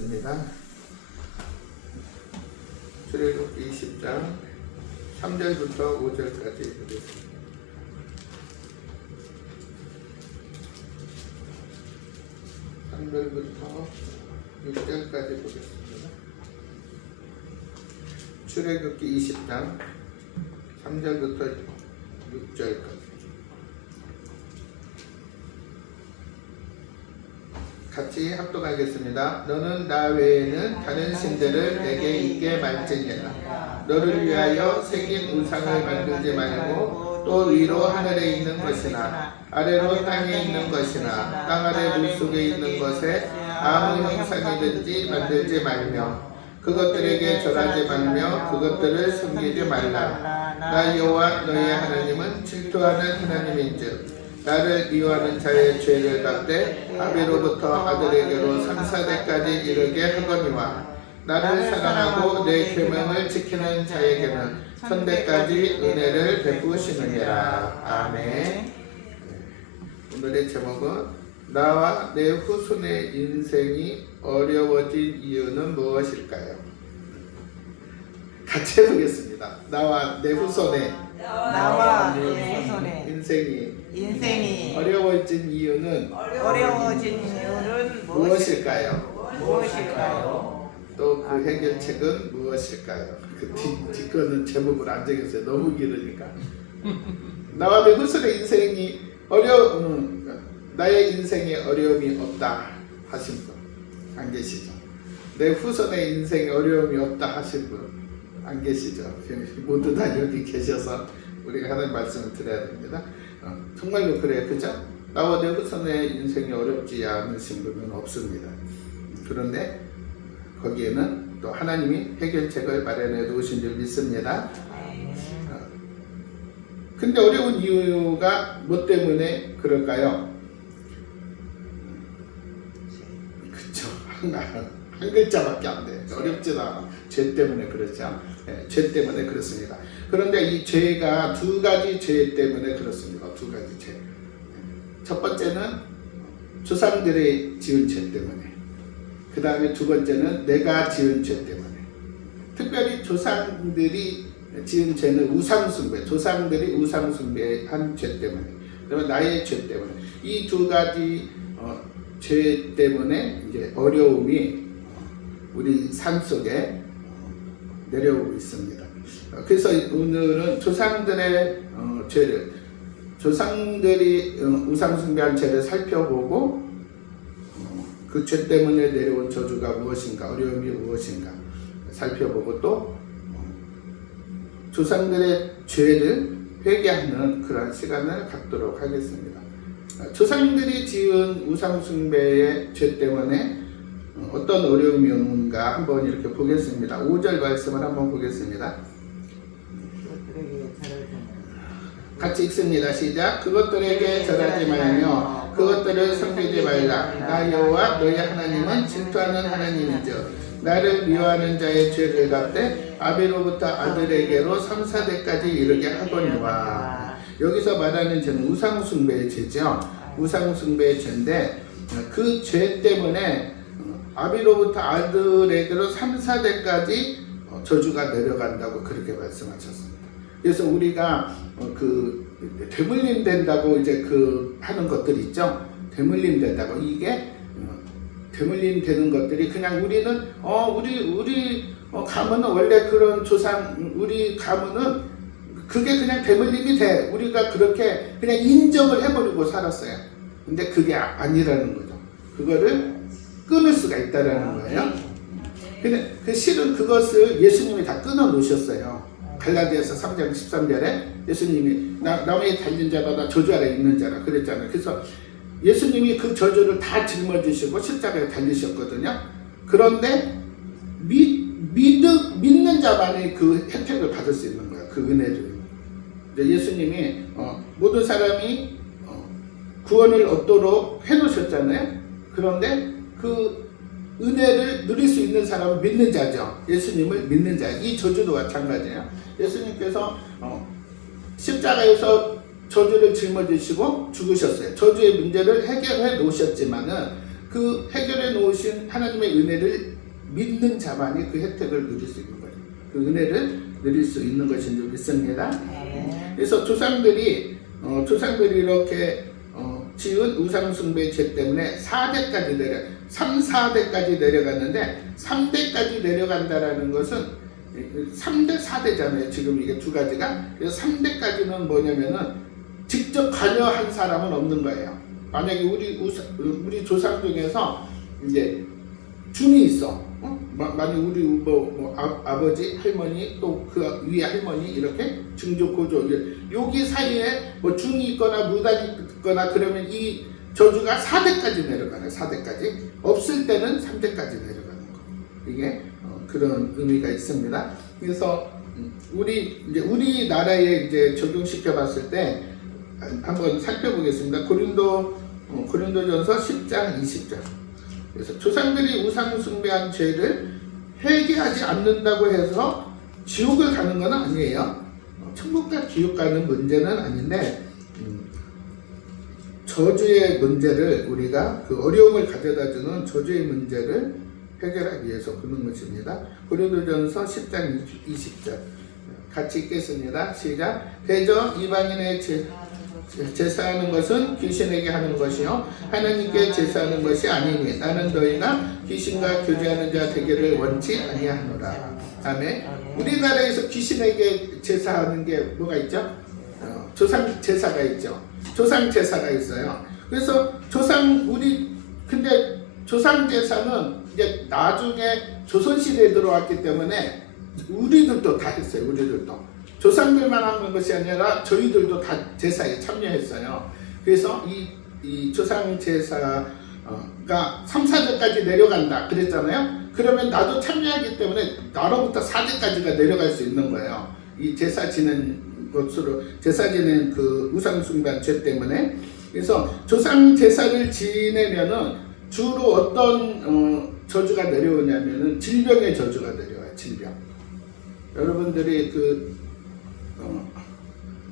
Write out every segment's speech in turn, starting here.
보겠습니다. 출애굽기 20장 3절부터 5절까지 보겠습니다. 부터 6절까지 보겠습니다. 출애굽기 20장 3절부터 6절까지 같이 합독하겠습니다. 너는 나 외에는 다른 신들을 내게 있게 말지니라. 너를 위하여 새긴 우상을 만들지 말고 또 위로 하늘에 있는 것이나 아래로 땅에 있는 것이나 땅 아래 물속에 있는 것에 아무 형상이든지 만들지 말며 그것들에게 절하지 말며 그것들을 섬기지 말라. 나 여호와 너희 하나님은 질투하는 하나님인즉 나를 미워하는 자의 죄를 갚되 아비로부터 아들에게로 3,4대까지 이르게 하거니와 나를 사랑하고 내 계명을 지키는 자에게는 1,000대까지 은혜를 베푸시느니라. 아멘. 오늘의 제목은 나와 내 후손의 인생이 어려워진 이유는 무엇일까요? 같이 해보겠습니다. 나와 내 후손의 인생이 어려워진 이유는 무엇일까요? 또 그 해결책은 무엇일까요? 그 뒷거는 제목을 안 정했어요. 너무 길으니까. 나와 내 후손의 인생이 나의 인생에 어려움이 없다 하신 분 안 계시죠? 내 후손의 인생에 어려움이 없다 하신 분 안 계시죠? 모두 다 여기 계셔서 우리가 하는 말씀을 드려야 됩니다. 정말로 그래요, 그죠? 나와 내 후손의 인생이 어렵지 않으신 분은 없습니다. 그런데 거기에는 또 하나님이 해결책을 마련해 놓으신 줄 믿습니다. 근데 어려운 이유가 뭐 때문에 그럴까요? 그쵸. 한 글자밖에 안 돼요. 어렵진 않아. 죄 때문에 그렇죠. 네, 죄 때문에 그렇습니다. 그런데 이 죄가 두 가지 죄 때문에 그렇습니다. 두 가지 죄. 첫 번째는 조상들이 지은 죄 때문에, 그 다음에 두 번째는 내가 지은 죄 때문에. 특별히 조상들이 지은 죄는 우상숭배, 조상들이 우상숭배한 죄 때문에, 그러면 나의 죄 때문에, 이 두 가지 죄 때문에 이제 어려움이 우리 삶 속에 내려오고 있습니다. 그래서 오늘은 조상들의 죄를, 조상들이 우상숭배한 죄를 살펴보고 그 죄 때문에 내려온 저주가 무엇인가, 어려움이 무엇인가 살펴보고 또 조상들의 죄를 회개하는 그런 시간을 갖도록 하겠습니다. 조상들이 지은 우상숭배의 죄 때문에 어떤 어려움이 오는가 한번 이렇게 보겠습니다. 5절 말씀을 한번 보겠습니다. 같이 읽습니다. 시작. 그것들에게 절하지 말며 그것들을 섬기지 말라. 나 여호와 너희 하나님은 질투하는 하나님이죠. 나를 미워하는 자의 죄를 갚되 아비로부터 아들에게로 3,4대까지 이르게 하거니와. 여기서 말하는 죄는 우상숭배의 죄죠. 우상숭배의 죄인데 그 죄 때문에 아비로부터 아들에게로 3,4대까지 저주가 내려간다고 그렇게 말씀하셨습니다. 그래서 우리가 그 대물림 된다고 이제 그 하는 것들 있죠. 대물림 된다고. 이게 대물림 되는 것들이 그냥 우리는 우리 가문은 원래 그런 조상, 우리 가문은 그게 그냥 대물림이 돼. 우리가 그렇게 그냥 인정을 해버리고 살았어요. 근데 그게 아니라는 거죠. 그거를 끊을 수가 있다라는 거예요. 근데 그 실은 그것을 예수님이 다 끊어 놓으셨어요. 갈라디아서 3장 13절에 예수님이 나무에 달린 자마다 저주 아래 있는 자라 그랬잖아요. 그래서 예수님이 그 저주를 다 짊어지시고 십자가에 달리셨거든요. 그런데 믿는 자만이 그 혜택을 받을 수 있는 거예요. 그 은혜를. 예수님이 모든 사람이 구원을 얻도록 해놓으셨잖아요. 그런데 그 은혜를 누릴 수 있는 사람은 믿는 자죠. 예수님을 믿는 자. 이 저주도 마찬가지예요. 예수님께서 십자가에서 저주를 짊어지시고 죽으셨어요. 저주의 문제를 해결해 놓으셨지만은 그 해결해 놓으신 하나님의 은혜를 믿는 자만이 그 혜택을 누릴 수 있는 거예요. 그 은혜를 누릴 수 있는 것인 줄 믿습니다. 그래서 조상들이 이렇게 지은 우상숭배 죄 때문에 4대까지 3, 4대까지 내려갔는데 3대까지 내려간다라는 것은 3대, 4대잖아요. 지금 이게 두 가지가. 그래서 3대까지는 뭐냐면은 직접 관여한 사람은 없는 거예요. 만약에 우리 조상 중에서 이제 중이 있어. 만약 우리 아버지, 할머니, 또 그 위에 할머니 이렇게 증조, 고조 여기 사이에 뭐 중이 있거나 무당이 있거나 그러면 이 저주가 4대까지 내려가요. 4대까지. 없을 때는 3대까지 내려가는 거. 이게 그런 의미가 있습니다. 그래서 우리나라에 이제 적용시켜 봤을 때 한번 살펴보겠습니다. 고린도전서 10장 20절. 그래서 조상들이 우상 숭배한 죄를 회개하지 않는다고 해서 지옥을 가는 건 아니에요. 천국과 지옥 가는 문제는 아닌데 저주의 문제를 우리가 그 어려움을 가져다주는 저주의 문제를 해결하기 위해서 그런 것입니다. 고린도전서 10장 20절 같이 읽겠습니다. 시작. 대저 이방인의 제사하는 것은 귀신에게 하는 것이요 하나님께 제사하는 것이 아니니 나는 너희가 귀신과 교제하는 자 되기를 원치 아니하노라. 아멘. 우리나라에서 귀신에게 제사하는 게 뭐가 있죠? 조상 제사가 있죠. 조상 제사가 있어요. 그래서 근데 조상 제사는 이제 나중에 조선시대에 들어왔기 때문에 우리들도 다 했어요. 우리들도. 조상들만 한 것이 아니라 저희들도 다 제사에 참여했어요. 그래서 이 조상 제사가 3, 4대까지 내려간다 그랬잖아요. 그러면 나도 참여하기 때문에 나로부터 4대까지가 내려갈 수 있는 거예요. 이 제사 지는 그 우상숭배한 죄 때문에. 그래서 조상 제사를 지내면은 주로 어떤 저주가 내려오냐면은 질병의 저주가 내려와요. 질병. 여러분들이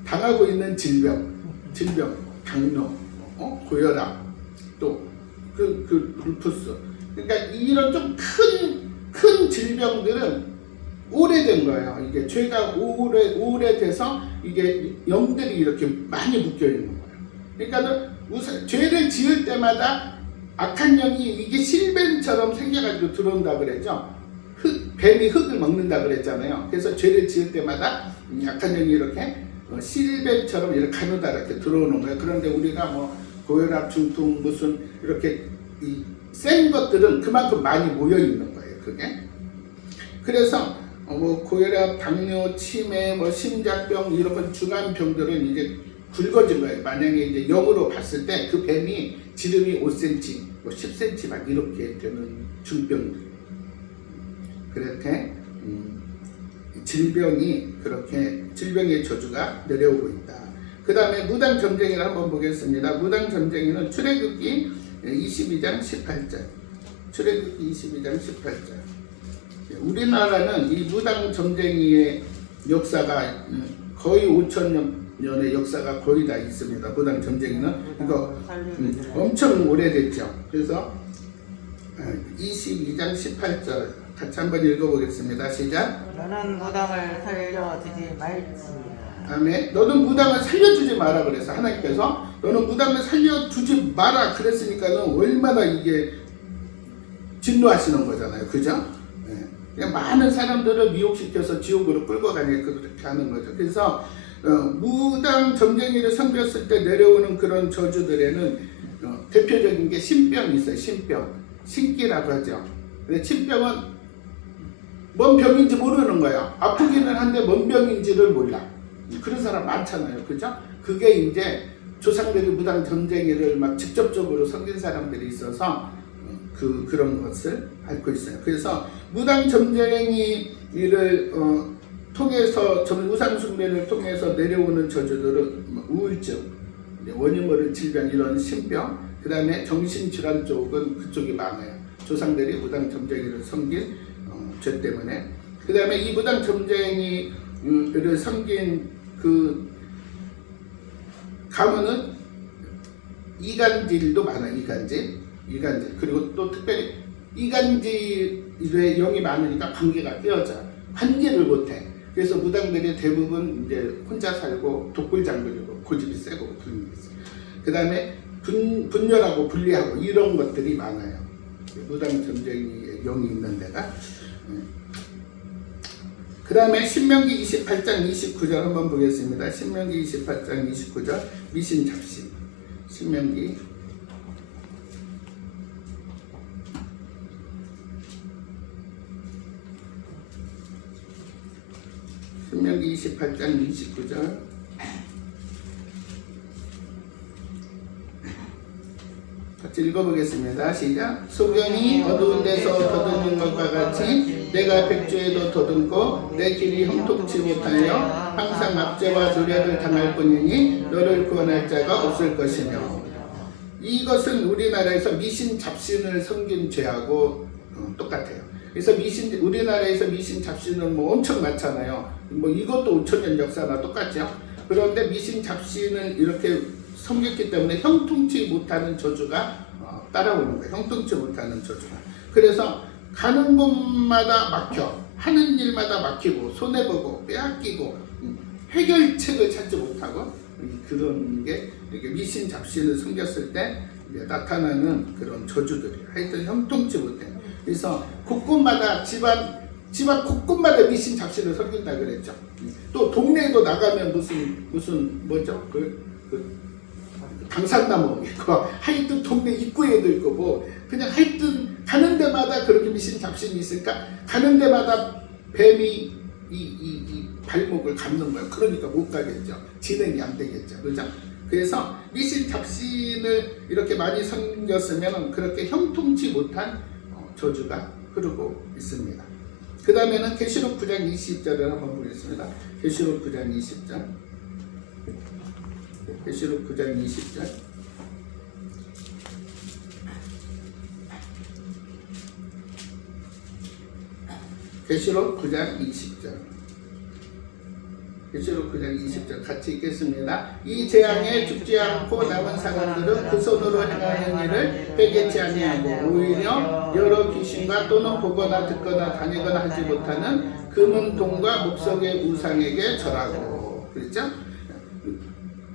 당하고 있는 질병, 당뇨, 고혈압, 또 루푸스. 그러니까 이런 좀 큰 질병들은 오래된 거예요. 이게 죄가 오래돼서 이게 영들이 이렇게 많이 묶여 있는 거예요. 그러니까 죄를 지을 때마다 악한 영이 이게 실뱀처럼 생겨가지고 들어온다 그랬죠. 뱀이 흙을 먹는다 그랬잖아요. 그래서 죄를 지을 때마다 악한 영이 이렇게 실뱀처럼 이렇게 가누다 이렇게 들어오는 거예요. 그런데 우리가 뭐 고혈압, 중풍, 무슨 이렇게 센 것들은 그만큼 많이 모여 있는 거예요. 그게. 그래서 뭐 고혈압, 당뇨, 치매, 뭐 심장병 이런 건 중한 병들은 이제 굵어진 거예요. 만약에 이제 영으로 봤을 때 그 뱀이 지름이 5cm, 뭐 10cm 막 이렇게 되는 중병들. 그렇게 질병의 저주가 내려오고 있다. 그 다음에 무당 점쟁이를 한번 보겠습니다. 무당 점쟁이는 출애굽기 22장 18절. 출애굽기 22장 18절. 우리나라는 이 무당 점쟁이의 역사가 거의 5,000년의 역사가 거의 다 있습니다. 무당 점쟁이는 이거 엄청 오래됐죠. 그래서 22장 18절 같이 한번 읽어보겠습니다. 시작. 너는 무당을 살려주지 말지. 아멘. 너는 무당을 살려주지 마라 그래서 하나님께서 너는 무당을 살려주지 마라 그랬으니까는 얼마나 이게 진노하시는 거잖아요. 그죠? 네. 그냥 많은 사람들을 미혹시켜서 지옥으로 끌고 가니까 그렇게 하는 거죠. 그래서 무당 점쟁이를 섬겼을 때 내려오는 그런 저주들에는 대표적인 게 신병이 있어요. 신기라고 하죠. 근데 신병은 뭔 병인지 모르는 거예요. 아프기는 한데 뭔 병인지를 몰라. 그런 사람 많잖아요. 그죠? 그게 이제 조상들이 무당 점쟁이를 막 직접적으로 섬긴 사람들이 있어서 그런 것을 앓고 있어요. 그래서 무당 점쟁이를 통해서 우상숭배를 통해서 내려오는 저주들은 우울증, 원인 모를 질병 이런 신병, 그 다음에 정신질환 쪽은 그쪽이 많아요. 조상들이 무당 점쟁이를 섬긴 죄 때문에. 그 다음에 이 무당 점쟁이를 섬긴 그 가문은 이간질도 많아요. 이간질. 이간질. 그리고 또 특별히 이간질의 영이 많으니까 관계가 깨어져. 관계를 못해. 그래서 무당들이 대부분 이제 혼자 살고 독불장군이고 고집이 세고 그런 게 있어요. 그 다음에 분열하고 분리하고 이런 것들이 많아요. 무당 점쟁이의 영이 있는 데가. 그 다음에 신명기 28장 29절 한번 보겠습니다. 신명기 28장 29절 미신 잡신. 신명기 28장 29절 같이 읽어보겠습니다. 시작. 소경이 어두운 데서 더듬는 것과 같이 내가 백주에도 더듬고 내 길이 형통치 못하여 항상 압제와 노력을 당할 뿐이니 너를 구원할 자가 없을 것이며. 이것은 우리나라에서 미신 잡신을 섬긴 죄하고 똑같아요. 그래서 우리나라에서 미신 잡신은 뭐 엄청 많잖아요. 뭐 이것도 5,000년 역사나 똑같죠. 그런데 미신 잡신을 이렇게 섬겼기 때문에 형통치 못하는 저주가 따라오는 거예요. 형통치 못하는 저주가. 그래서 가는 곳마다 막혀, 하는 일마다 막히고, 손해보고, 빼앗기고, 해결책을 찾지 못하고, 그런 게 이렇게 미신 잡신을 섬겼을 때 나타나는 그런 저주들이에요. 하여튼 형통치 못해요. 그래서 곳곳마다 집안 곳곳마다 미신 잡신을 섬긴다 그랬죠. 또 동네에도 나가면 무슨 뭐죠? 당산나무 있고, 하여튼 동네 입구에도 있고, 뭐 그냥 하여튼 가는 데마다 그렇게 미신 잡신이 있으니까 가는 데마다 뱀이 이 발목을 감는 거예요. 그러니까 못 가겠죠. 진행이 안 되겠죠. 그죠? 그래서 미신 잡신을 이렇게 많이 섬겼으면 그렇게 형통치 못한 저주가 흐르고 있습니다. 그 다음에는 계시록 9장 20절을 한번 보겠습니다. 계시록 9장 20절. 계시록 9장 20절. 계시록 9장 20절. 계시록 9장 20절 같이 읽겠습니다. 이 재앙에 죽지 않고 남은 사람들은 그 손으로 행하는 일을 회개치 아니하고 오히려 여러 귀신과 또는 보거나 듣거나 다니거나 하지 못하는 금은 동과 목석의 우상에게 절하고. 그랬죠?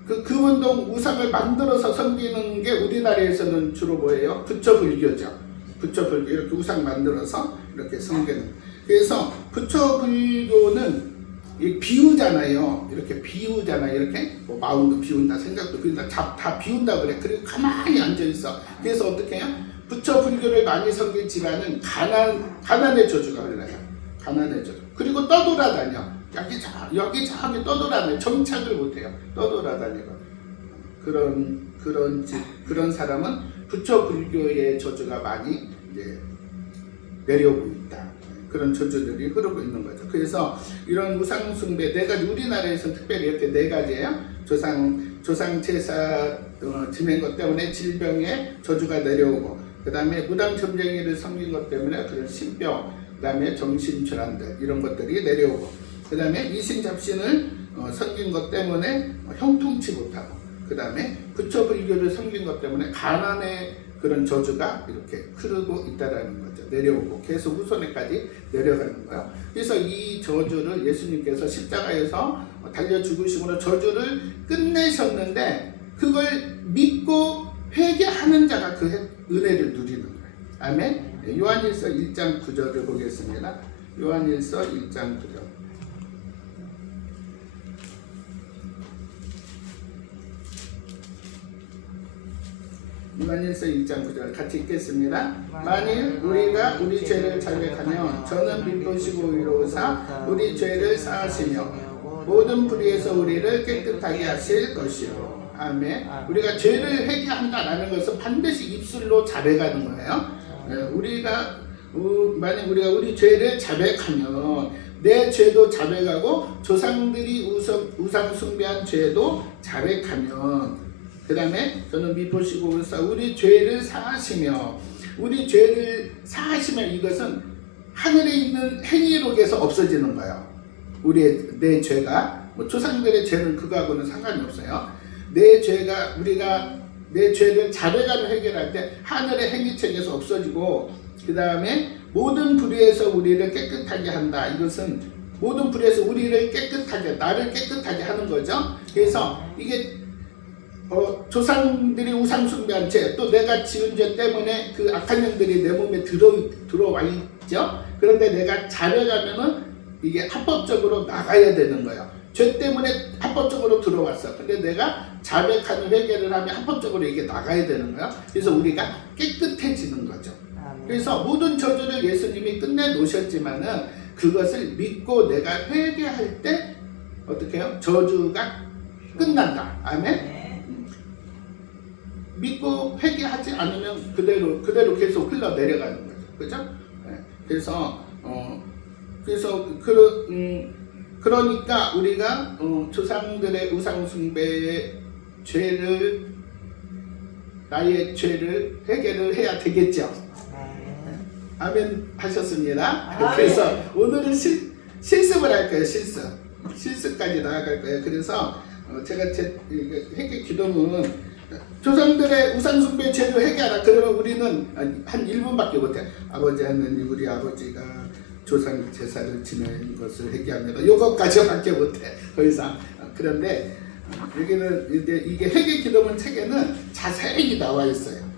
그 금은동 우상을 만들어서 섬기는 게 우리나라에서는 주로 뭐예요? 부처불교죠. 부처불교 이렇게 우상 만들어서 이렇게 섬기는. 그래서 부처불교는 비우잖아요. 이렇게 비우잖아요. 이렇게 뭐 마음도 비운다, 생각도 비운다, 다 비운다 그래. 그리고 가만히 앉아 있어. 그래서 어떻게 해요? 부처불교를 많이 섬긴 집안은 가난의 저주가 흘러요. 가난의 저주. 그리고 떠돌아다녀. 여기 저기 떠돌아다녀. 정착을 못해요. 떠돌아다니고. 그런 사람은 부처불교의 저주가 많이 이제 내려오고 있다. 그런 저주들이 흐르고 있는 거죠. 그래서 이런 우상숭배 네 가지, 우리나라에서는 특별히 이렇게 네 가지예요. 조상 제사 지낸 것 때문에 질병의 저주가 내려오고, 그 다음에 무당 점쟁이를 섬긴 것 때문에 그런 신병, 그 다음에 정신질환들 이런 것들이 내려오고, 그 다음에 미신 잡신을 섬긴 것 때문에 형통치 못하고, 그 다음에 부처불교를 섬긴 것 때문에 가난의 그런 저주가 이렇게 흐르고 있다라는 거죠. 내려오고 계속 후손에까지 내려가는 거예요. 그래서 이 저주를 예수님께서 십자가에서 달려 죽으심으로 저주를 끝내셨는데, 그걸 믿고 회개하는 자가 그 은혜를 누리는 거예요. 아멘. 요한일서 1장 9절을 보겠습니다. 요한일서 1장 9절. 요한일서 1장 9절 같이 읽겠습니다. 만일 우리가 우리 죄를 자백하면 저는 믿으시고 의로우사 우리 죄를 사하시며 모든 불의에서 우리를 깨끗하게 하실 것이요. 아멘. 우리가 죄를 회개한다라는 것은 반드시 입술로 자백하는 거예요. 만약 우리가 우리 죄를 자백하면 내 죄도 자백하고 조상들이 우상 숭배한 죄도 자백하면, 그 다음에 저는 미보시고 우리 죄를 사하시며, 우리 죄를 사하시면 이것은 하늘에 있는 행위록에서 없어지는 거예요. 내 죄가, 뭐 조상들의 죄는 그거하고는 상관이 없어요. 내 죄가, 우리가 내 죄를 자백하는 회개를 할 때 하늘의 행위책에서 없어지고, 그 다음에 모든 불의에서 우리를 깨끗하게 한다. 이것은 모든 불의에서 우리를 깨끗하게, 나를 깨끗하게 하는 거죠. 그래서 이게 조상들이 우상 숭배한 죄, 또 내가 지은 죄 때문에 그 악한 영들이 내 몸에 들어와 있죠. 그런데 내가 자백하면은 이게 합법적으로 나가야 되는 거예요. 죄 때문에 합법적으로 들어왔어. 근데 내가 자백하는 회개를 하면 합법적으로 이게 나가야 되는 거예요. 그래서 우리가 깨끗해지는 거죠. 그래서 모든 저주를 예수님이 끝내 놓으셨지만은 그것을 믿고 내가 회개할 때 어떻게 해요? 저주가 끝난다. 아멘. 믿고 회개하지 않으면 그대로 계속 흘러 내려가는 거죠. 그죠? 네. 그러니까 우리가 조상들의 우상 숭배의 나의 죄를 회개를 해야 되겠죠. 아멘 하셨습니다. 그래서 오늘은 실습을 할 거예요. 실습까지 나아갈 거예요. 그래서 제가 제 회개 기도문, 조상들의 우상숭배 죄를 회개하라. 그러면 우리는 한 1분밖에 못해. 아버지 하나님, 우리 아버지가 조상 제사를 지낸 것을 회개합니다. 요것까지밖에 못해. 더 이상. 그런데 여기는 이게 회개 기도문 책에는 자세히 나와 있어요.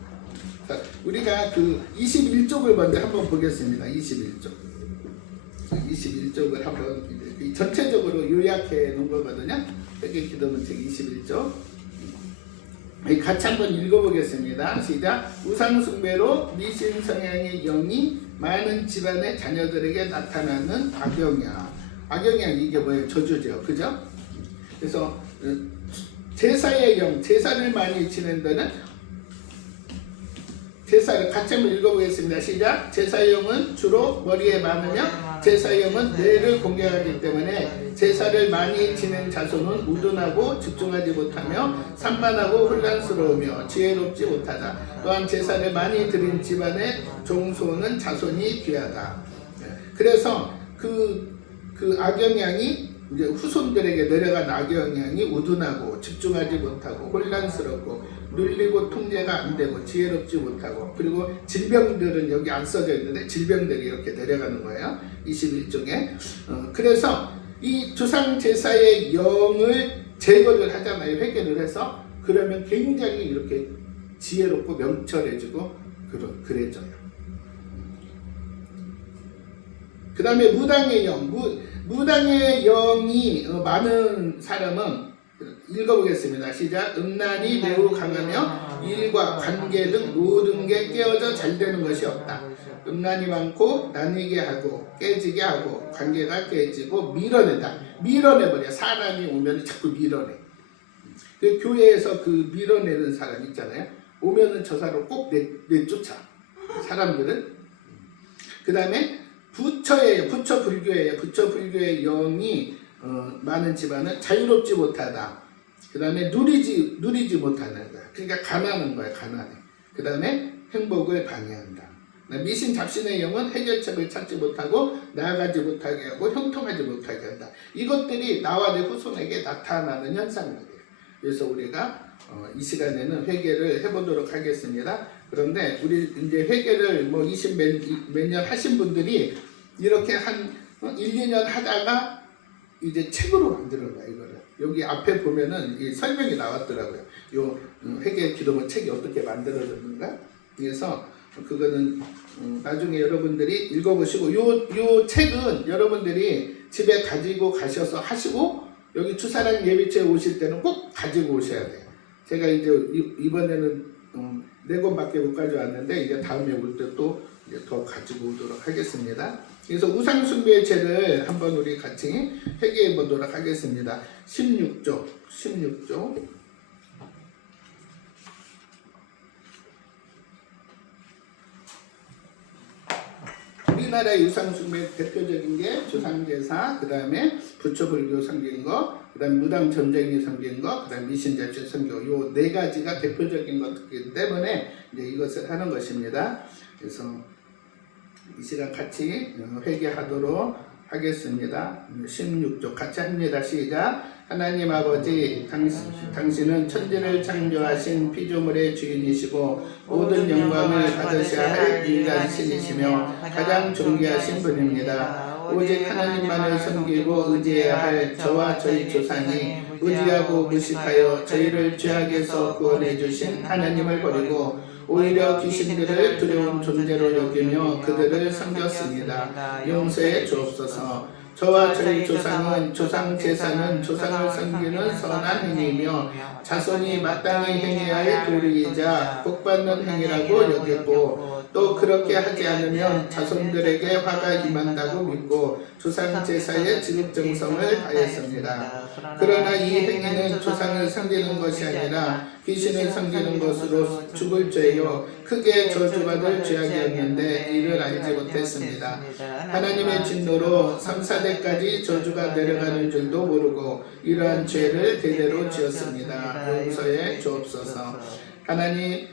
자, 우리가 그 21쪽을 먼저 한번 보겠습니다. 21쪽을 한번 전체적으로 요약해 놓은 거거든요. 회개 기도문 책 21쪽. 같이 한번 읽어보겠습니다. 시작. 우상숭배로 미신 성향의 영이 많은 집안의 자녀들에게 나타나는 악영이야. 악영이야, 이게 뭐예요? 저주죠. 그죠? 그래서 제사의 영, 제사를 많이 지낸다는, 제사를 같이 한번 읽어보겠습니다. 시작. 제사의 영은 주로 머리에 많으며 제사의 영은 뇌를 공격하기 때문에 제사를 많이 지낸 자손은 우둔하고 집중하지 못하며 산만하고 혼란스러우며 지혜롭지 못하다. 또한 제사를 많이 드린 집안의 종소는 자손이 귀하다. 그래서 그 악영향이 이제 후손들에게 내려간 악영향이 우둔하고 집중하지 못하고 혼란스럽고 눌리고 통제가 안 되고 지혜롭지 못하고, 그리고 질병들은 여기 안 써져 있는데 질병들이 이렇게 내려가는 거예요. 21쪽에. 그래서 이 조상 제사의 영을 제거를 하잖아요. 회개를 해서. 그러면 굉장히 이렇게 지혜롭고 명철해지고 그래져요. 그 다음에 무당의 영. 무당의 영이 많은 사람은 읽어보겠습니다. 시작. 음란이 매우 강하며 일과 관계 등 모든 게 깨어져 잘 되는 것이 없다. 음란이 많고 나뉘게 하고 깨지게 하고 관계가 깨지고 밀어내버려. 사람이 오면 자꾸 밀어내. 그 교회에서 그 밀어내는 사람 있잖아요. 오면은 저 사람 꼭 내쫓아. 사람들은. 그 다음에 부처 불교예요. 부처 불교의 영이 많은 집안은 자유롭지 못하다. 그 다음에 누리지 못하는 거야. 그러니까 가난한 거야. 가난해. 그 다음에 행복을 방해한다. 미신 잡신의 영은 해결책을 찾지 못하고 나아가지 못하게 하고 형통하지 못하게 한다. 이것들이 나와 내 후손에게 나타나는 현상들이에요. 그래서 우리가 이 시간에는 회개를 해보도록 하겠습니다. 그런데 우리 이제 회개를 뭐 20 몇 년 하신 분들이 이렇게 한 1, 2년 하다가 이제 책으로 만들어놔요. 이거를. 여기 앞에 보면은 이 설명이 나왔더라고요. 요 회개 기도문 책이 어떻게 만들어졌는가. 그래서 그거는 나중에 여러분들이 읽어보시고, 요 책은 여러분들이 집에 가지고 가셔서 하시고, 여기 추사랑 예비체에 오실 때는 꼭 가지고 오셔야 돼요. 제가 이제 이번에는 4권밖에 못 가져왔는데, 이제 다음에 올 때 또 이제 더 가지고 오도록 하겠습니다. 그래서 우상숭배의 죄를 한번 우리 같이 회개해 보도록 하겠습니다. 16쪽. 우리나라의 우상숭배 대표적인 게 조상제사, 그 다음에 부처불교 섬기는 거, 그 다음에 무당 점쟁이 섬기는 거, 그 다음에 미신자체 섬기고, 요 4가지가 대표적인 것이기 때문에 이제 이것을 하는 것입니다. 그래서 이 시간 같이 회개하도록 하겠습니다. 16조 같이 합니다. 시작. 하나님 아버지, 당신은 천지를 창조하신 피조물의 주인이시고 모든 영광을 받으셔야 할 유일한 신이시며 가장 존귀하신 분입니다. 오직 하나님만을 섬기고 의지해야 할 저와 저희 조상이 무지하고 무식하여 저희를 죄악에서 구원해 주신 하나님을 버리고 오히려 귀신들을 두려운 존재로 여기며 그들을 섬겼습니다. 용서해 주옵소서. 저와 저희 조상은 조상 제사는 조상을 섬기는 선한 행위이며 자손이 마땅히 행해야 할 도리이자 복받는 행위라고 여겼고 또 그렇게 하지 않으면 자손들에게 화가 임한다고 믿고 조상 제사의 지극정성을 다했습니다. 그러나 이 행위는 조상을 섬기는 것이 아니라 귀신을 섬기는 것으로 죽을 죄요 크게 저주받을 죄악이었는데 이를 알지 못했습니다. 하나님의 진노로 3, 4대까지 저주가 내려가는 줄도 모르고 이러한 죄를 대대로 지었습니다. 용서해 주옵소서. 하나님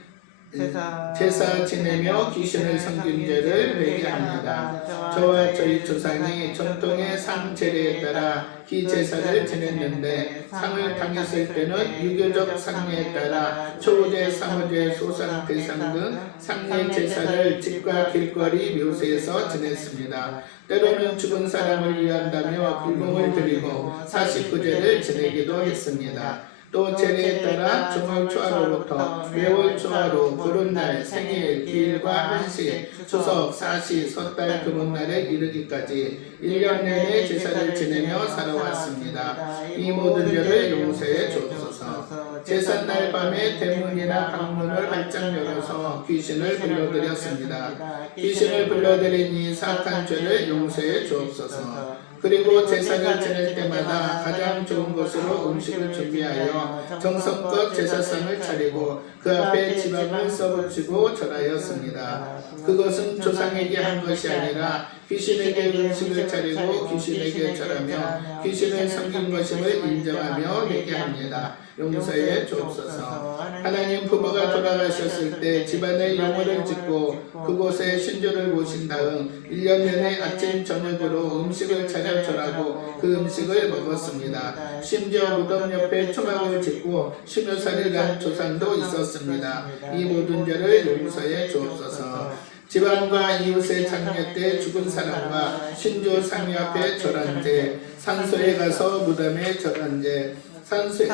제사 지내며 귀신을 섬긴 죄를 회개합니다. 저와 저희 조상이 전통의 상 제례에 따라 기 제사를 지냈는데 상을 당했을 때는 유교적 상례에 따라 초제, 사무제, 소상, 대상 등 상례 제사를 집과 길거리 묘소에서 지냈습니다. 때로는 죽은 사람을 위한다며 불공을 드리고 49제를 지내기도 했습니다. 또 제례에 따라 정월 초하로부터 매월 초하로 보름날, 생일, 기일과 한시, 추석, 사시, 섣달 금음날에 이르기까지 1년 내내 제사를 지내며 살아왔습니다. 이 모든 죄를 용서해 주옵소서. 제삿날 밤에 대문이나 방문을 활짝 열어서 귀신을 불러들였습니다. 귀신을 불러들이니 사악한 죄를 용서해 주옵소서. 그리고 제사를 지낼 때마다 가장 좋은 것으로 음식을 준비하여 정성껏 제사상을 차리고 그 앞에 지방을 써붙이고 절하였습니다. 그것은 조상에게 한 것이 아니라 귀신에게 음식을 차리고 귀신에게 절하며 귀신을 섬긴 것임을 인정하며 회개합니다. 용서해 주옵소서. 하나님 부모가 돌아가셨을 때 집안의 영혼을 짓고 그곳에 신주를 모신 다음 1년 내내 아침 저녁으로 음식을 차려 절하고 그 음식을 먹었습니다. 심지어 무덤 옆에 초막을 짓고 심효살이 난 조상도 있었습니다. 이 모든 죄를 용서해 주옵소서. 집안과 이웃의 장례 때 죽은 사람과 신주 상위 앞에 절한 죄, 산소에 가서 무덤에 절한 죄, 산소에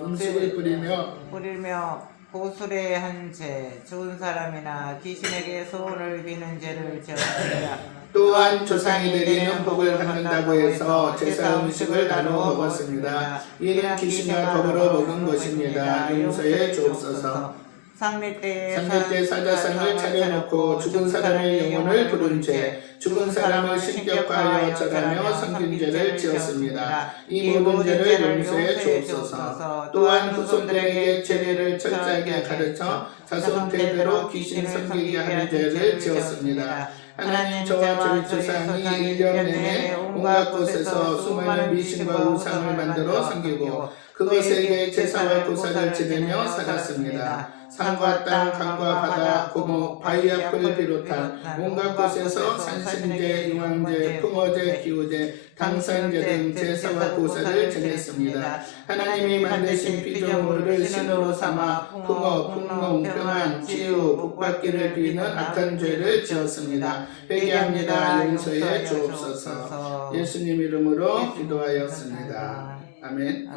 음식을 뿌리며 보술의 죄, 죽은 사람이나 귀신에게 소원을 비는 죄를 지었습니다. 또한 조상이 내리는 복을 받는다고 해서 제사 음식을 나누어 먹었습니다. 이는 귀신과 더불어 먹은 것입니다. 용서해 주옵소서. 상례 때 사자상을 차려놓고 죽은 사람의 영혼을 부른 죄, 죽은 사람을 신격화하여 절하며 섬긴 죄를 지었습니다. 이 모든 죄를 용서해 주옵소서. 또한 후손들에게 제례를 철저하게 가르쳐 자손 대대로 귀신 섬기게 하는 죄를 지었습니다. 하나님 저와 저희 조상이 1년 내내 온갖 곳에서 수많은 미신과 우상을 만들어 섬기고 그것에게 제사와 고사를 지내며 살았습니다. 산과 땅, 강과 바다, 고목, 바위 앞을 비롯한 온갖 곳에서 산신제, 유황제, 풍어제, 기후제, 당산제 등 제사와 고사를 지냈습니다. 하나님이 만드신 피조물을 신으로 삼아 풍어, 풍농, 평안, 치유, 복받기를 비는 악한 죄를 지었습니다. 회개합니다. 용서해 주옵소서. 예수님 이름으로 기도하였습니다. 아멘.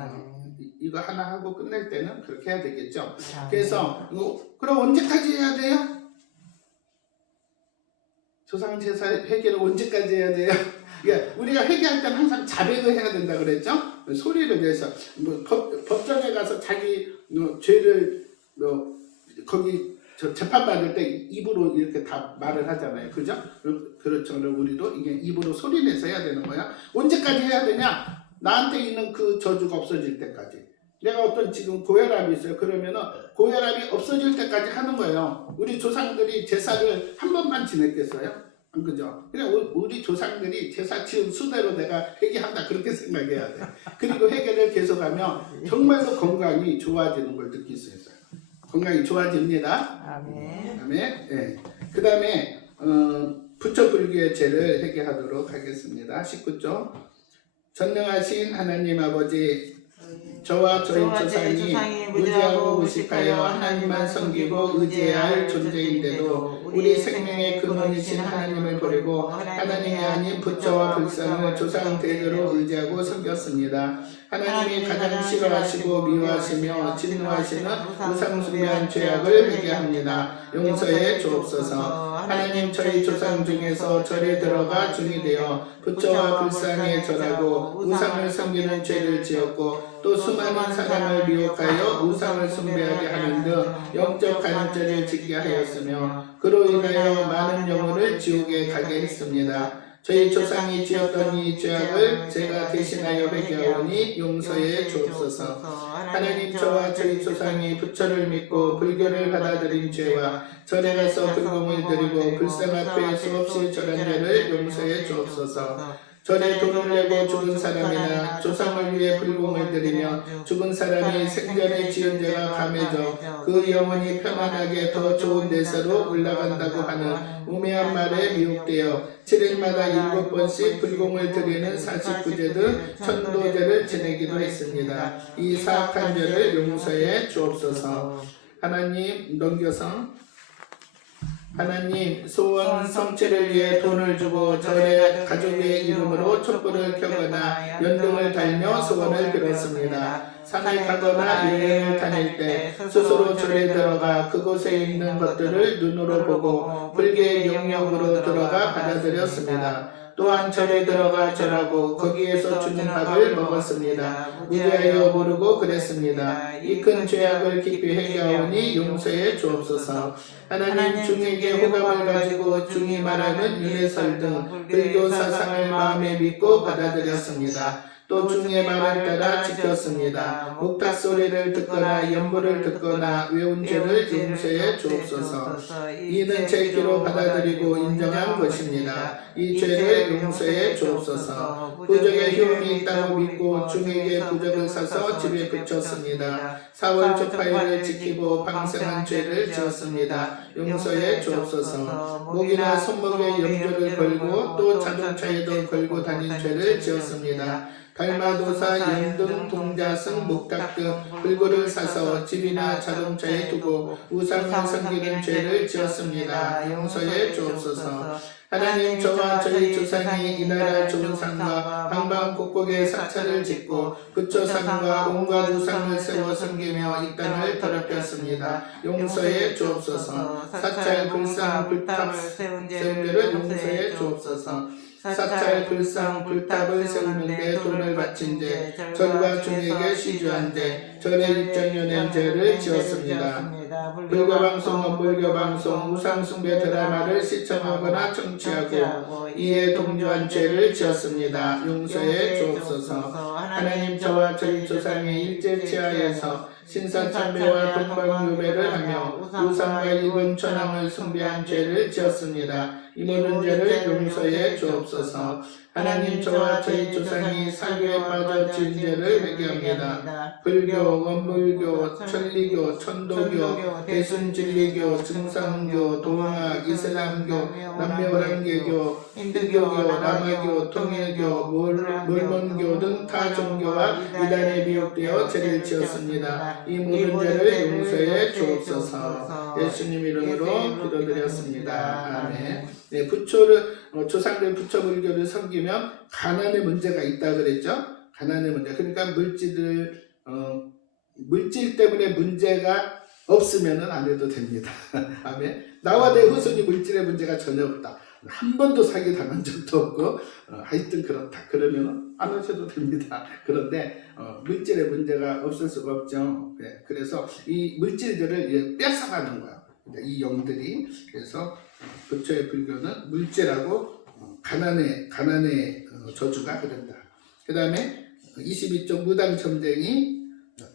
이거 하나 하고 끝낼 때는 그렇게 해야 되겠죠. 그래서 그럼 언제까지 해야 돼요? 조상 제사 회개를 언제까지 해야 돼요? 우리가 회개할 때는 항상 자백을 해야 된다 그랬죠. 소리를 내서 법정에 가서 자기 죄를 거기 재판 받을 때 입으로 이렇게 다 말을 하잖아요. 그죠? 그렇죠. 우리도 이게 입으로 소리 내서 해야 되는 거야. 언제까지 해야 되냐? 나한테 있는 그 저주가 없어질 때까지. 내가 어떤 지금 고혈압이 있어요. 그러면은 고혈압이 없어질 때까지 하는 거예요. 우리 조상들이 제사를 한 번만 지냈겠어요? 그죠? 그냥 우리 조상들이 제사 지은 수대로 내가 회개한다 그렇게 생각해야 돼. 그리고 회개를 계속하면 정말로 건강이 좋아지는 걸 느낄 수 있어요. 건강이 좋아집니다. 아멘. 아멘. 네. 그 다음에 부처 불교의 죄를 회개하도록 하겠습니다. 19조. 전능하신 하나님 아버지, 저와 저희 조상이 무지하고 무식하여 하나님만 섬기고 의지해야 할 존재인데도 우리 생명의 근원이신 하나님을 버리고 하나님이 아닌 부처와 불상을 조상 대대로 의지하고 섬겼습니다. 하나님이 가장 싫어하시고 미워하시며 진노하시는 우상숭배한 죄악을 회개합니다. 용서해 주옵소서. 하나님, 저희 조상 중에서 절에 들어가 중이 되어 부처와 불상에 절하고 우상을 섬기는 죄를 지었고 또 수많은 사람을 미혹하여 우상을 숭배하게 하는 등 영적 간음죄를 짓게 하였으며 그로 인하여 많은 영혼을 지옥에 가게 했습니다. 저희 조상이 지었던 이 죄악을 제가 대신하여 회개하오니 용서해 주옵소서. 하나님, 저와 저희 조상이 부처를 믿고 불교를 받아들인 죄와 절에 가서 불공을 드리고 불상 앞에 수없이 절한 죄를 용서해 주옵소서. 절에 돈을 내고 죽은 사람이나 조상을 위해 불공을 드리며 죽은 사람이 생전에 지은 죄가 감해져 그 영혼이 편안하게 더 좋은 데서로 올라간다고 하는 우매한 말에 미혹되어 7일마다 7번씩 불공을 드리는 49제 등 천도제를 지내기도 했습니다. 이 사악한 죄를 용서해 주옵소서. 하나님, 넘겨서 하나님, 소원 성취를 위해 돈을 주고 절에 가족의 이름으로 촛불을 켜거나 연등을 달며 소원을 빌었습니다. 산을 가거나 여행을 다닐 때 스스로 절에 들어가 그곳에 있는 것들을 눈으로 보고 불교의 영역으로 들어가 받아들였습니다. 또한 절에 들어가 절하고 거기에서 주는 밥을 먹었습니다. 무지하여 모르고 그랬습니다. 이 큰 죄악을 깊이 회개하오니 용서해 주옵소서. 하나님, 중에게 호감을 가지고 중이 말하는 윤회설 등 불교 사상을 마음에 믿고 받아들였습니다. 또 중의 말을 따라 지켰습니다. 목탁 소리를 듣거나 연부를 듣거나 외운 죄를 용서해 주옵소서. 이는 제 귀로 받아들이고 인정한 것입니다. 이 죄를 용서해 주옵소서. 부적에 효험이 있다고 믿고 중에게 부적을 사서 집에 붙였습니다. 4월 초파일을 지키고 방생한 죄를 지었습니다. 용서해 주옵소서. 목이나 손목에 염조를 걸고 또 자동차에도 걸고 다닌 죄를 지었습니다. 달마도사, 연등, 동자승, 목탁 등 불구를 사서 집이나 자동차에 두고 우상을 섬기는 죄를 지었습니다. 용서해 주옵소서. 하나님, 저와 저희 조상이 이 나라 좋은 산과 방방곡곡에 사찰을 짓고 부처상과 온갖 우상을 세워 섬기며 이 땅을 더럽혔습니다. 용서해 주옵소서. 사찰, 불상, 불탑 세운 죄를 용서해 주옵소서. 사찰, 불상, 불탑을 세우는데 돈을 바친 죄, 절과 중에게 시주한 죄, 절에 입장연한 죄를 지었습니다. 불교방송, 원불교방송, 우상숭배 드라마를 시청하거나 청취하고 이에 동조한 죄를 지었습니다. 용서해 주옵소서. 하나님, 저와 저희 조상의 일제치하에서 신사참배와 동방유배를 하며 우상과 일본 천황을 숭배한 죄를 지었습니다. 이 모든 죄를 용서해 주옵소서. 하나님, 저와 저희 조상이 사교에 빠져 지은 죄를 회개합니다. 불교, 원불교, 천리교, 천도교, 대순진리교, 증상교, 동학, 이슬람교, 남묘랑계교, 힌두교교, 라마교, 통일교, 몰몬교 등 타 종교와 이단에 미혹되어 죄를 지었습니다. 이 모든 죄를 용서해 주옵소서. 예수님 이름으로 기도드렸습니다. 아멘. 네, 조상들 부처 불교를 섬기면 가난의 문제가 있다 그랬죠. 가난의 문제. 그러니까 물질 때문에 문제가 없으면은 안 해도 됩니다. 아멘. 나와 내 후손이 물질의 문제가 전혀 없다. 한 번도 사기 당한 적도 없고 하여튼 그렇다. 그러면 안 하셔도 됩니다. 그런데 물질의 문제가 없을 수가 없죠. 네, 그래서 이 물질들을 뺏어가는 거야. 이 영들이. 그래서 부처의 불교는 물질하고 가난의 저주가 그런다. 그 다음에 22쪽 무당점쟁이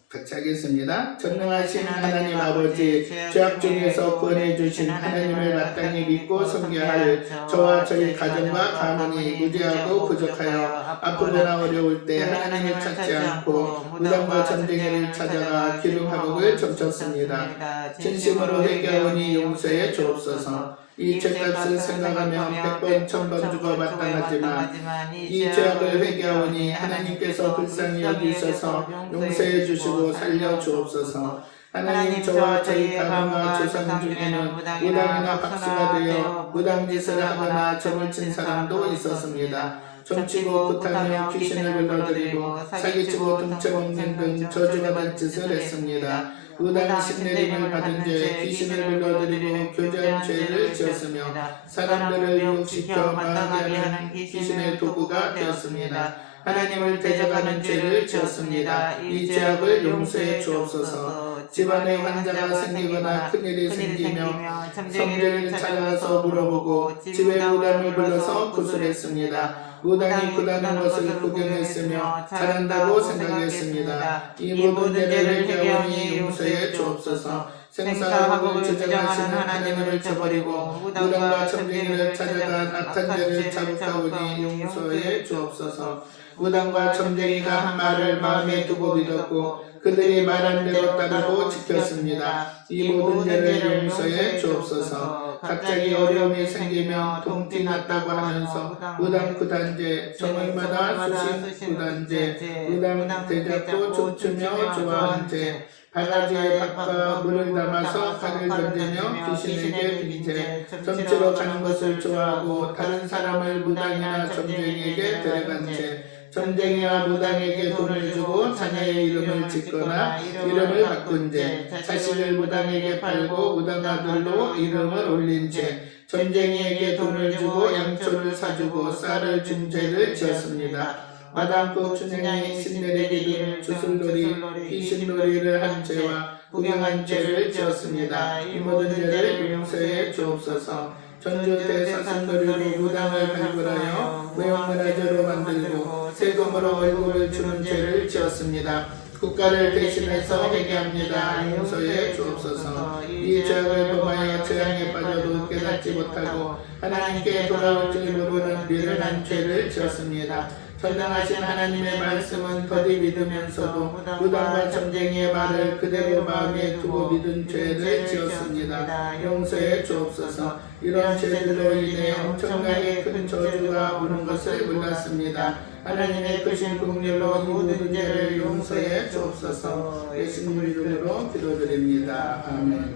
같이 하겠습니다. 전능하신 하나님 아버지, 죄악 중에서 구원해주신 하나님을 마땅히 믿고 섬겨야 할 저와 저희 가정과 가문이 무지하고 부족하여 아프거나 어려울 때 하나님을 찾지 않고 무당과 점쟁이를 찾아가 기름화복을 점쳤습니다. 진심으로 회개하오니 용서해 주옵소서. 이 죄값을 생각하면 100번 1000번 주고 마땅하지만 이 죄악을 회개하오니 하나님께서 불쌍히 여기셔서 용서해 주시고 살려 주옵소서. 하나님, 저와 저희 가정과 조상 중에는 무당이나 박수가 되어 무당짓을 하거나 점을 친 사람도 있었습니다. 점치고 굿하며 귀신을 불러들이고 사기치고 등쳐먹는 등 저주받은 짓을 했습니다. 무당 신내림을 받은 죄, 귀신을 불러들이고 교제한 죄를 지었으며 사람들을 유혹시켜 망하게 하는 귀신의 도구가 되었습니다. 하나님을 대적하는 죄를 지었습니다. 이 죄악을 용서해 주옵소서. 집안에 환자가 생기거나 큰일이 생기며 성전을 찾아가서 물어보고 집에 무당을 불러서 구술했습니다. 무당이 굿하는 것을 구경했으며 잘한다고 생각했습니다. 이 모든 죄를 회개하오니 용서해 주옵소서. 생사하고 주장하시는 하나님을 저버리고 무당과 점쟁이를 찾아간 악한 죄를 자극하오니 용서해 주옵소서. 무당과 점쟁이가 한 말을 마음에 두고 믿었고 그들이 말한 대로 따르고 지켰습니다. 이 모든 죄를 용서해 주옵소서. 갑자기 어려움이 생기면 동티 났다고 하면서 무당 구단제, 정월마다 수신 구단제, 무당 대잡고 춤추며 좋아한 죄, 바가지에 밥과 물을 담아서 칼을 던지며 귀신에게 빈죄, 점치러 가는 것을 좋아하고 다른 사람을 무당이나 점쟁이에게 데려간 죄, 점쟁이와 무당에게 돈을 주고 자녀의 이름을 짓거나 이름을 바꾼 죄, 자식을 무당에게 팔고 무당 아들로 이름을 올린 죄, 점쟁이에게 돈을 주고 양초를 사주고 쌀을 준 죄를 지었습니다. 마당꽃 춘향이 신내리기 등 주술놀이, 귀신놀이를 한 죄와 구경한 죄를 지었습니다. 이 모든 죄를 용서해 주옵소서. 전주 대사슴놀이로 무당을 발굴하여 무형문화재로 만들고 세금으로 월급을 주는 죄를 지었습니다. 국가를 대신해서 회개합니다. 용서해 주옵소서. 이 죄악을 범하여 재앙에 빠져도 깨닫지 못하고 하나님께 돌아올 줄 모르는 미련한 죄를 지었습니다. 전능하신 하나님의 말씀은 더디 믿으면서도 무당과 점쟁이의 말을 그대로 마음에 두고 믿은 죄를 지었습니다. 용서해 주옵소서. 이런 죄들로 인해 엄청나게 큰 저주가 오는 것을 몰랐습니다. 하나님의 크신 긍휼로 이 모든 죄를 용서해 주옵소서. 예수님 이름으로 기도드립니다. 아멘.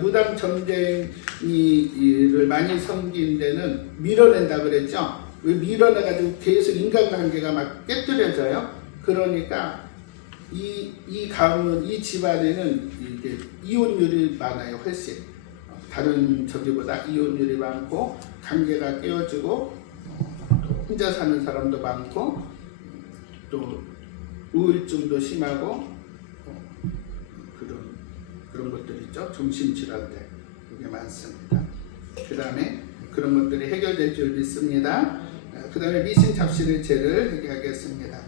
무당 점쟁이를 많이 섬긴 데는 밀어낸다 그랬죠. 왜 밀어내가지고 계속 인간관계가 막 깨뜨려져요. 그러니까 이 가문, 이 집안에는 이게 이혼율이 많아요. 훨씬 다른 저기보다 이혼율이 많고 관계가 깨어지고 또 혼자 사는 사람도 많고 또 우울증도 심하고 그런 것들 있죠. 정신질환들 이게 많습니다. 그 다음에 그런 것들이 해결될 줄 믿습니다. 그 다음에 미신 잡신의 죄를 회개하겠습니다.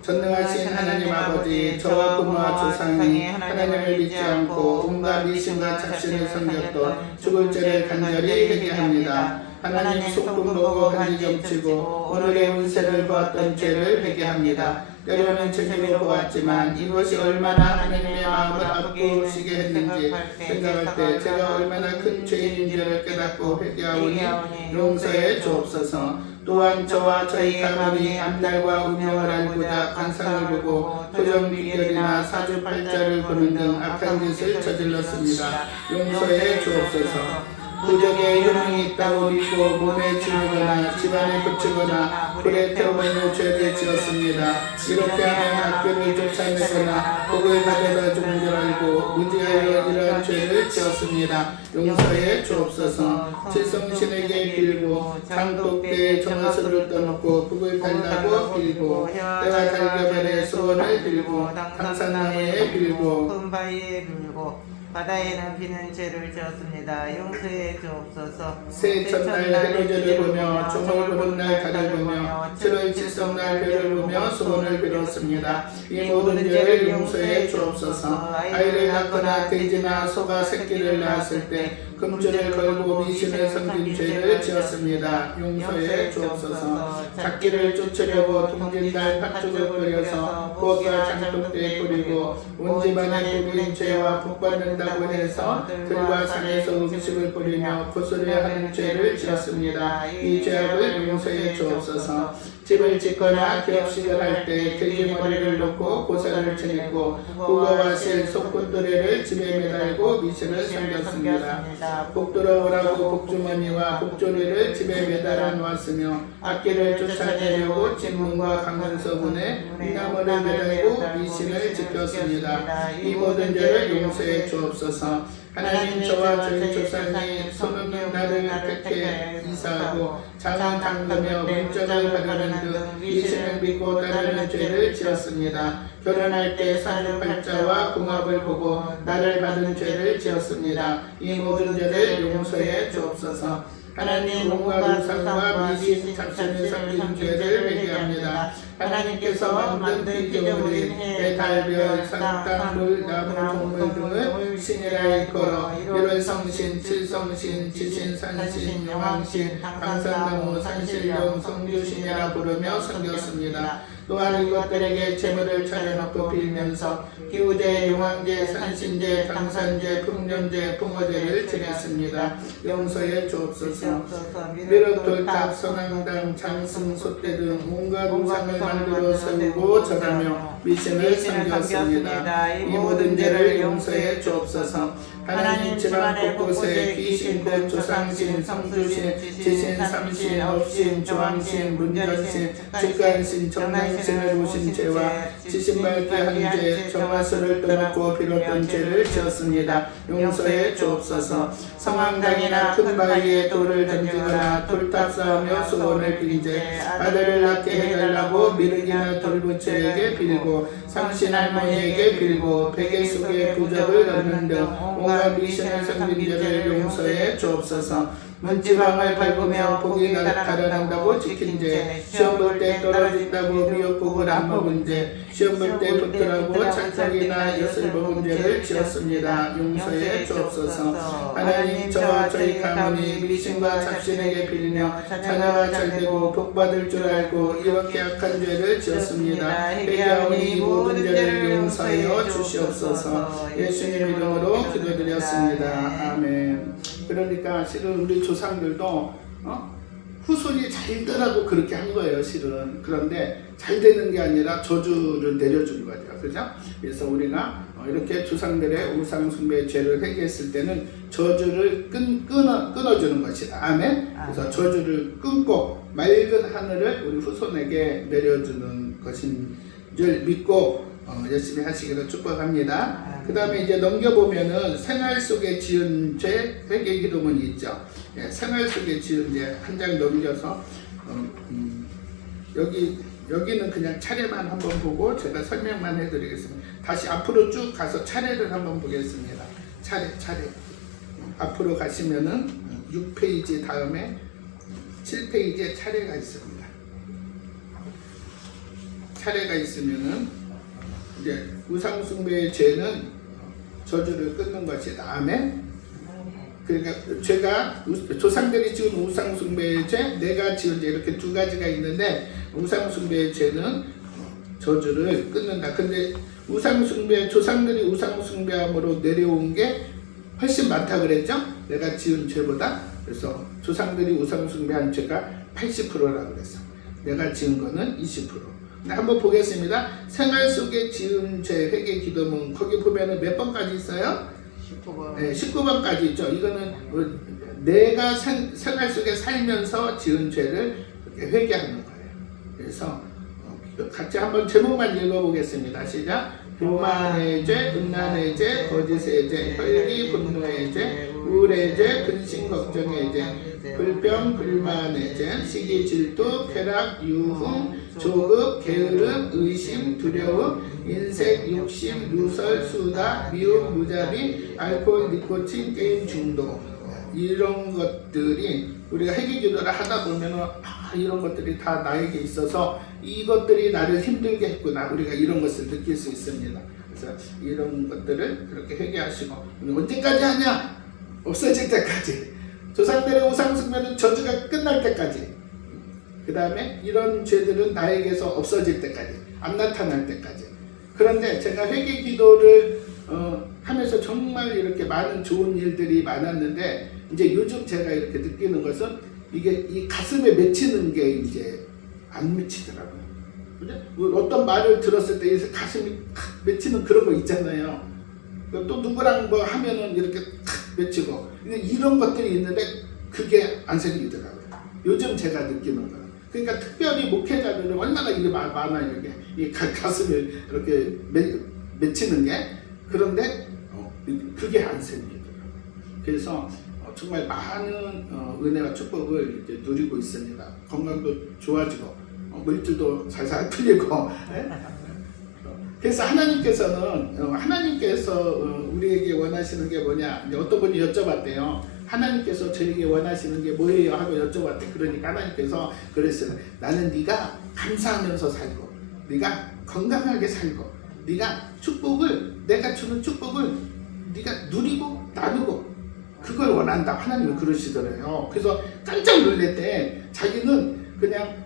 전능하신 하나님 아버지, 저와 부모와 조상이 하나님을 믿지 않고 온갖 미신과 잡신을 섬겼던 죽을 죄를 간절히 회개합니다. 하나님 속금 보고 간지 점치고 오늘의 운세를 보았던 죄를 회개합니다. 때로는 책임을 보았지만 이것이 얼마나 하나님의 마음을 아프시게 했는지 생각할 때 제가 얼마나 큰 죄인인지를 깨닫고 회개하오니 용서해 주옵소서. 또한 저와 저희 가문이 앞날과 운명을 알고자 관상을 보고 토정 비결이나 사주팔자를 보는 등 악한 짓을 저질렀습니다. 용서해 주옵소서. 부적에 효능이 있다고 믿고 몸에 지우거나 집안에 붙이거나 불에 태우는 죄를 지었습니다. 이렇게 하면 악귀를 쫓아내거나 복을 가져다 주는 줄 알고 무지하여 이러한 죄를 지었습니다. 용서해 주옵소서. 칠성신에게 빌고 장독대에 정화수를 떠놓고 복을 달라고 빌고 때와 달걀에 소원을 빌고 당산나무에 빌고 금바위에 빌고 바다에는 비는 죄를 지었습니다. 용서해 주옵소서. 새 첫날 해돋이를 보며 조목을 보는 날 달을 보며 7월 칠성날 별을 보며 소원을 빌었습니다. 이 모든 죄를 용서해 주옵소서. 아이를 낳거나 돼지나 소가 새끼를 낳았을 때 금줄을 걸고 미신을 섬긴 죄를 지었습니다. 용서해 주옵소서. 작기를 쫓으려고 둥진달 팥죽을 끓여서 부엌과 장독대에 뿌리고 온 집안에 뿌린 죄와 복받는다고 해서 들과 산에서 음식을 뿌리며 고소리하는 죄를 지었습니다. 이 죄악을 용서해 주옵소서. 집을 짓거나 기업식을 할 때 돼지머리를 놓고 고사를 지내고 북어와 실, 속꽃도래를 집에 매달고 미신을 섬겼습니다. 복들어오라고 복주머니와 복조리를 집에 매달아 놓았으며 악기를 쫓아내려고 진문과 강문서문에 이나무를 매달고 미신을 지켰습니다. 이 모든 죄를 용서해 주옵소서. 하나님, 저와 저희 조상이 손없는 나를 택해 이사하고 장을 담그며 문짝을 바르는 등 미신을 믿고 따르는 죄를 지었습니다. 결혼할 때 사주팔자와 궁합을 보고 나를 받은 죄를 지었습니다. 이 모든 죄를 용서해 주옵소서. 하나님, 온갖 우상과 미신, 잡신을 섬긴 죄를 회개합니다. 하나님께서 만든 피조물인 해, 달, 별, 산, 땅, 물, 나무, 동물 등을 신이라 일컬어 일월성신, 칠성신, 지신, 산신, 영왕신, 강산나무, 산신령, 성주신이라 부르며 섬겼습니다. 또한 이것들에게 제물을 차려놓고 빌면서 기우제, 용왕제, 산신제, 강산제, 풍년제, 풍어제를 지냈습니다. 용서해 주옵소서. 미륵, 돌탑, 선왕당, 장승, 솥대 등 온갖 우상을 만들어 세우고 절하며 미신을 섬겼습니다. 이 모든 죄를 용서해 주옵소서. 하나님, 집안 곳곳에 귀신들, 조상신, 성주신, 지신, 삼신, 업신, 조왕신, 문전신, 직간신, 정랑신을 모신 죄와 지신 밝게 한 죄, 정화수를 떠먹고 빌었던 죄를 지었습니다. 용서해 주옵소서. 성황당이나 큰 바위에 돌을 던지거나 돌탑 쌓으며 소원을 빌 죄, 아들을 낳게 해달라고 미륵이나 돌부처에게 빌고 삼신 할머니에게 빌고 베개 속에 부적을 넣는 등 온갖 미신을 섬긴 죄를 용서해 주옵소서. 문지방을 밟으며 복이 달아난다고 지킨 죄, 시험 볼 때 떨어진다고 미역국을 안 먹은 죄, 시험 볼 때 붙으라고 찬성이나 엿을 먹은 죄를 지었습니다. 용서해 주옵소서. 하나님, 저와 저희 가문이 미신과 잡신에게 빌며 자녀가 잘되고 복받을 줄 알고 이렇게 악한 죄를 지었습니다. 회개하오니 이 모든 죄를 용서하여 주시옵소서. 예수님 이름으로 기도드렸습니다. 아멘. 그러니까 실은 우리 조상들도 후손이 잘 되라고 그렇게 한 거예요, 실은. 그런데 잘 되는 게 아니라 저주를 내려준 거죠. 그죠? 그래서 우리가 이렇게 조상들의 우상숭배의 죄를 회개했을 때는 저주를 끊어주는 것이다. 아멘? 그래서 저주를 끊고 맑은 하늘을 우리 후손에게 내려주는 것인 줄 믿고 열심히 하시기를 축복합니다. 그 다음에 이제 넘겨보면은 생활 속에 지은 죄 회개 기도문이 있죠. 예, 생활 속에 지은 죄 한 장 넘겨서 여기는 그냥 차례만 한번 보고 제가 설명만 해드리겠습니다. 다시 앞으로 쭉 가서 차례를 한번 보겠습니다. 차례 앞으로 가시면은 6페이지 다음에 7페이지에 차례가 있습니다. 차례가 있으면은 이제 우상숭배의 죄는 저주를 끊는 것이다. 아멘. 그러니까 죄가 조상들이 지은 우상숭배의 죄, 내가 지은 죄 이렇게 두 가지가 있는데 우상숭배의 죄는 저주를 끊는다. 근데 조상들이 우상숭배함으로 내려온 게 훨씬 많다 그랬죠? 내가 지은 죄보다. 그래서 조상들이 우상숭배한 죄가 80%라고 그랬어. 내가 지은 거는 20%. 한번 보겠습니다. 생활 속에 지은 죄 회개 기도문 거기 보면은 몇 번까지 있어요? 19번. 네, 19번까지 있죠. 이거는 내가 생활 속에 살면서 지은 죄를 회개하는 거예요. 그래서 같이 한번 제목만 읽어보겠습니다. 시작. 교만의 죄, 음란의 죄, 거짓의 죄, 혈기, 분노의 죄, 우울의 죄, 근심, 걱정의 죄, 불평, 불만의 죄, 시기, 질투, 쾌락, 유흥, 조급, 게으름, 의심, 두려움, 인색, 욕심, 누설, 수다, 미움, 무자비, 알코올, 니코틴, 게임 중독 이런 것들이 우리가 회개기도를 하다 보면은 이런 것들이 다 나에게 있어서 이것들이 나를 힘들게 했구나, 우리가 이런 것을 느낄 수 있습니다. 그래서 이런 것들을 그렇게 회개하시고, 언제까지 하냐? 없어질 때까지, 조상들의 우상숭배는 저주가 끝날 때까지, 그 다음에 이런 죄들은 나에게서 없어질 때까지, 안 나타날 때까지. 그런데 제가 회개기도를 하면서 정말 이렇게 많은 좋은 일들이 많았는데, 이제 요즘 제가 이렇게 느끼는 것은 이게 이 가슴에 맺히는 게 이제 안 맺히더라고요. 그죠? 어떤 말을 들었을 때 가슴이 맺히는 그런 거 있잖아요. 또 누구랑 뭐 하면은 이렇게 맺히고, 이런 것들이 있는데 그게 안 생기더라고요. 요즘 제가 느끼는 거예요. 그러니까 특별히 목회자들은 얼마나 이게 많아요. 이게 이 가슴에 이렇게 맺히는 게. 그런데 그게 안 생기더라고요. 그래서 정말 많은 은혜와 축복을 이제 누리고 있습니다. 건강도 좋아지고 물질도 살살 풀리고. 그래서 하나님께서 우리에게 원하시는 게 뭐냐, 이제 어떤 분이 여쭤봤대요. 하나님께서 저에게 원하시는 게 뭐예요? 하고 여쭤봤대. 그러니까 하나님께서 그랬어요. 나는 네가 감사하면서 살고, 네가 건강하게 살고, 네가 내가 주는 축복을 네가 누리고 나누고, 그걸 원한다. 하나님은 그러시더래요. 그래서 깜짝 놀랬대. 자기는 그냥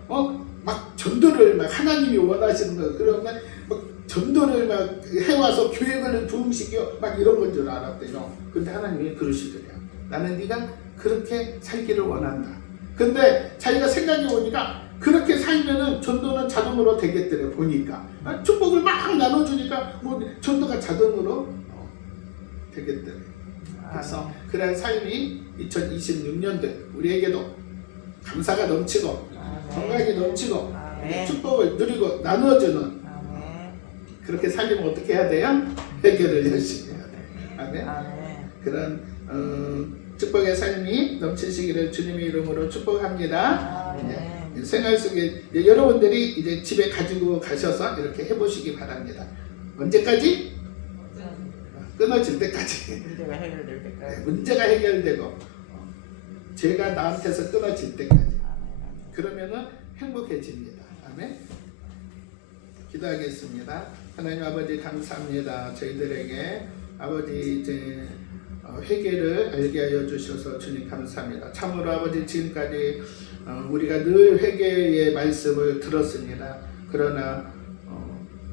막 전도를 막 하나님이 원하시는 거, 그러면 막 전도를 막 해와서 교회를 부흥시켜 막 이런 건 줄 알았대요. 근데 하나님이 그러시더래요. 나는 네가 그렇게 살기를 원한다. 근데 자기가 생각해 보니까 그렇게 살면은 전도는 자동으로 되겠더래. 보니까 축복을 막 나눠주니까 뭐 전도가 자동으로 되겠더래. 그래서 그런 삶이 2026년도에 우리에게도 감사가 넘치고 건강이 넘치고 축복을 누리고 나누어주는, 그렇게 살려면 어떻게 해야 돼요? 회개를 열심히 해야 돼요. 아멘. 그런 축복의 삶이 넘치시기를 주님의 이름으로 축복합니다. 생활 속에 여러분들이 이제 집에 가지고 가셔서 이렇게 해보시기 바랍니다. 언제까지? 끊어질 때까지. 문제가 해결될 때까지. 문제가 해결되고 죄가 나한테서 끊어질 때까지. 그러면은 행복해집니다. 아멘. 기도하겠습니다. 하나님 아버지 감사합니다. 저희들에게 아버지 이제 회개를 알게 하여 주셔서 주님 감사합니다. 참으로 아버지 지금까지 우리가 늘 회개의 말씀을 들었습니다. 그러나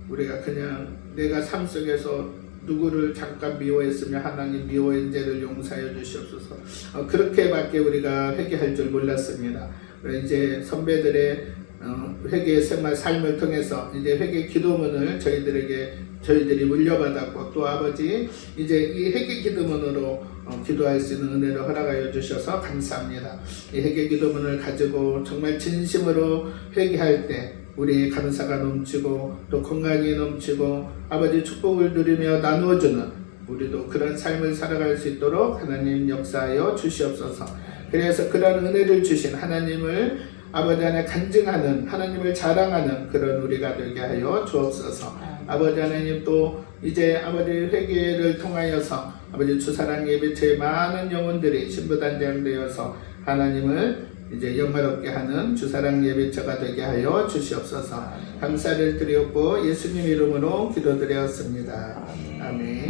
우리가 그냥 내가 삶 속에서 누구를 잠깐 미워했으며 하나님 미워한 죄를 용서하여 주시옵소서. 그렇게밖에 우리가 회개할 줄 몰랐습니다. 이제 선배들의 회개 생활 삶을 통해서 이제 회개 기도문을 저희들이 물려받았고, 또 아버지 이제 이 회개 기도문으로 기도할 수 있는 은혜를 허락하여 주셔서 감사합니다. 이 회개 기도문을 가지고 정말 진심으로 회개할 때 우리의 감사가 넘치고 또 건강이 넘치고 아버지 축복을 누리며 나누어주는 우리도 그런 삶을 살아갈 수 있도록 하나님 역사하여 주시옵소서. 그래서 그런 은혜를 주신 하나님을 아버지 안에 간증하는, 하나님을 자랑하는 그런 우리가 되게 하여 주옵소서. 아버지 하나님, 또 이제 아버지 회개를 통하여서 아버지 주사랑 예배처의 많은 영혼들이 신부단장되어서 하나님을 이제 영화롭게 하는 주사랑 예배처가 되게 하여 주시옵소서. 감사를 드렸고 예수님 이름으로 기도드렸습니다. 아멘.